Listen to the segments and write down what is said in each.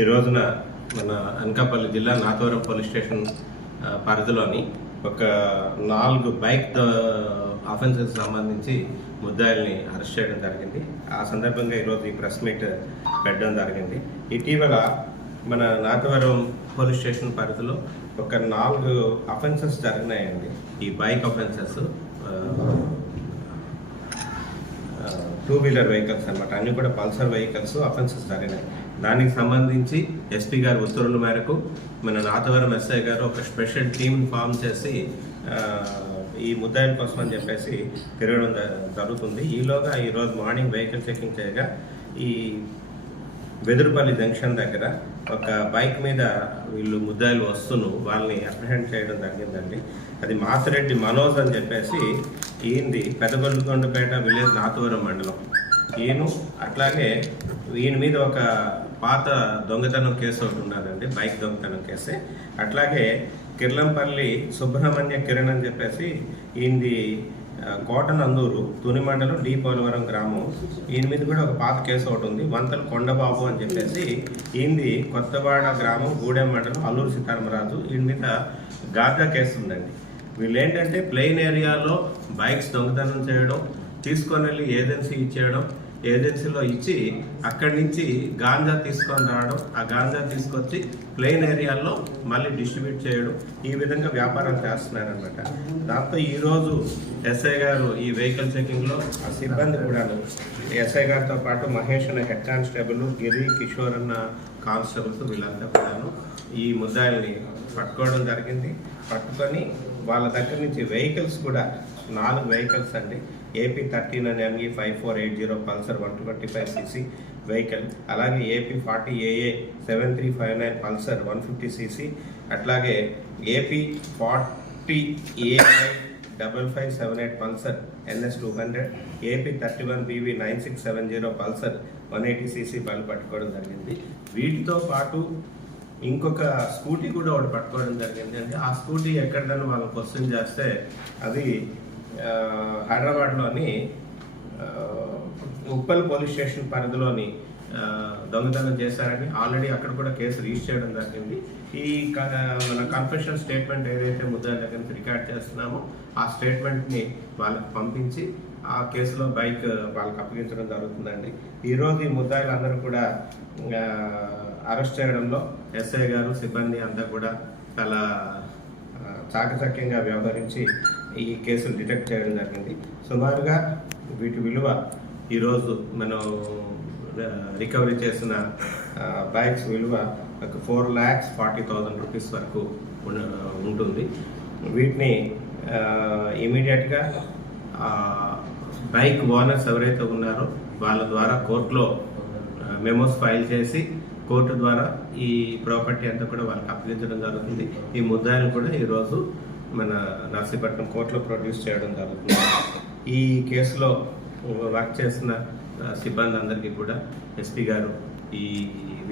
ఈ రోజున మన అనకాపల్లి జిల్లా నాతవరం పోలీస్ స్టేషన్ పరిధిలోని ఒక 4 బైక్ అఫెన్సెస్ సంబంధించి ముద్దాయిల్ని అరెస్ట్ చేయడం జరిగింది. ఆ సందర్భంగా ఈరోజు ఈ ప్రెస్ మీట్ పెట్టడం జరిగింది. ఇటీవల మన నాతవరం పోలీస్ స్టేషన్ పరిధిలో ఒక 4 అఫెన్సెస్ జరిగినాయండి. ఈ బైక్ అఫెన్సెస్ 2-వీలర్ వెహికల్స్ అనమాట. అన్ని కూడా పల్సర్ వెహికల్స్ అఫెన్సెస్ జరిగినాయి. దానికి సంబంధించి ఎస్పీ గారి ఉత్తర్వుల మేరకు మన నాతవరం ఎస్ఐ గారు ఒక స్పెషల్ టీమ్ ఫామ్ చేసి ఈ ముద్దాయిల కోసం అని చెప్పేసి తిరగడం జరుగుతుంది. ఈలోగా ఈరోజు మార్నింగ్ వెహికల్ చెకింగ్ చేయగా ఈ వెదురుపల్లి జంక్షన్ దగ్గర ఒక బైక్ మీద వీళ్ళు ముద్దాయిలు వస్తును వాళ్ళని అప్రహెండ్ చేయడం జరిగిందండి. అది మాసిరెడ్డి మనోజ్ అని చెప్పేసి ఈయనది పెద్దబల్లికొండపేట విలేజ్ నాతవరం మండలం. ఈయన అట్లాగే ఈయన మీద ఒక పాత దొంగతనం కేసు ఒకటి ఉన్నదండి, బైక్ దొంగతనం కేసే. అట్లాగే కిర్లంపల్లి సుబ్రహ్మణ్య కిరణ్ అని చెప్పేసి ఈయనది కోటనందూరు తుని మండలం డి పోలవరం గ్రామం. ఈయన మీద కూడా ఒక పాత కేసు ఒకటి ఉంది, వంతల కొండబాబు అని చెప్పేసి ఈయనది కొత్తవాడ గ్రామం గూడెం మండలం అల్లూరు సీతారామరాజు. ఈయన మీద గాజా కేసు ఉందండి. వీళ్ళు ఏంటంటే ప్లెయిన్ ఏరియాలో బైక్స్ దొంగతనం చేయడం, తీసుకొని వెళ్ళి ఏజెన్సీ ఇచ్చేయడం, ఏజెన్సీలో ఇచ్చి అక్కడి నుంచి గాంజా తీసుకొని రావడం, ఆ గాంజా తీసుకొచ్చి ప్లెయిన్ ఏరియాల్లో మళ్ళీ డిస్ట్రిబ్యూట్ చేయడం, ఈ విధంగా వ్యాపారం చేస్తున్నారనమాట. దాంతో ఈరోజు ఎస్ఐ గారు ఈ వెహికల్ చెకింగ్లో ఆ సిబ్బంది కూడాను ఎస్ఐ గారితో పాటు మహేష్ అనే హెడ్ కానిస్టేబుల్, గిరి కిషోర్ అన్న కానిస్టేబుల్స్ వీళ్ళంతా కూడాను ఈ ముద్దాయిల్ని పట్టుకోవడం జరిగింది. పట్టుకొని వాళ్ళ దగ్గర నుంచి వెహికల్స్ కూడా 4 వెహికల్స్ అండి. AP 13 ME 5480 Pulsar 125cc vehicle, అలాగే AP 40AA 7359 పల్సర్ 150cc, అట్లాగే AP 40AA 5578 Pulsar NS 200, AP 31BV 9670 Pulsar 180cc బళ్ళు పట్టుకోవడం జరిగింది. వీటితో పాటు ఇంకొక స్కూటీ కూడా ఒకటి పట్టుకోవడం జరిగింది అండి. ఆ స్కూటీ ఎక్కడిదన్నా వాళ్ళు క్వశ్చన్ చేస్తే అది హైదరాబాద్లోని ఉప్పల్ పోలీస్ స్టేషన్ పరిధిలోని దొంగతనం చేశారని ఆల్రెడీ అక్కడ కూడా కేసు రిజిస్టర్ చేయడం జరిగింది. ఈ మన కన్ఫెషన్ స్టేట్మెంట్ ఏదైతే ముద్దాయిల దగ్గర నుంచి రికార్డ్ చేస్తున్నామో ఆ స్టేట్మెంట్ని వాళ్ళకి పంపించి ఆ కేసులో బైక్ వాళ్ళకి అప్పగించడం జరుగుతుందండి. ఈరోజు ఈ ముద్దాయిలందరూ కూడా అరెస్ట్ చేయడంలో ఎస్ఐ గారు సిబ్బంది అంతా కూడా చాలా చాకచక్యంగా వ్యవహరించి ఈ కేసులు డిటెక్ట్ చేయడం జరిగింది. సుమారుగా వీటి విలువ ఈరోజు మనం రికవరీ చేసిన బైక్స్ విలువ ఒక 4,40,000 రూపీస్ వరకు ఉంటుంది. వీటిని ఇమీడియట్గా బైక్ ఓనర్స్ ఎవరైతే ఉన్నారో వాళ్ళ ద్వారా కోర్టులో మెమోస్ ఫైల్ చేసి కోర్టు ద్వారా ఈ ప్రాపర్టీ అంతా కూడా వాళ్ళకి అప్పగించడం జరుగుతుంది. ఈ ముద్దాయిలు కూడా ఈరోజు మన నర్సీపట్నం కోర్టులో ప్రొడ్యూస్ చేయడం జరుగుతుంది. ఈ కేసులో వర్క్ చేసిన సిబ్బంది అందరికీ కూడా ఎస్పీ గారు ఈ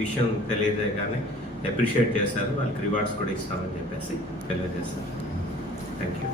విషయం తెలియజేయగానే అప్రిషియేట్ చేశారు. వాళ్ళకి రివార్డ్స్ కూడా ఇస్తామని చెప్పేసి తెలియజేస్తారు. Thank you.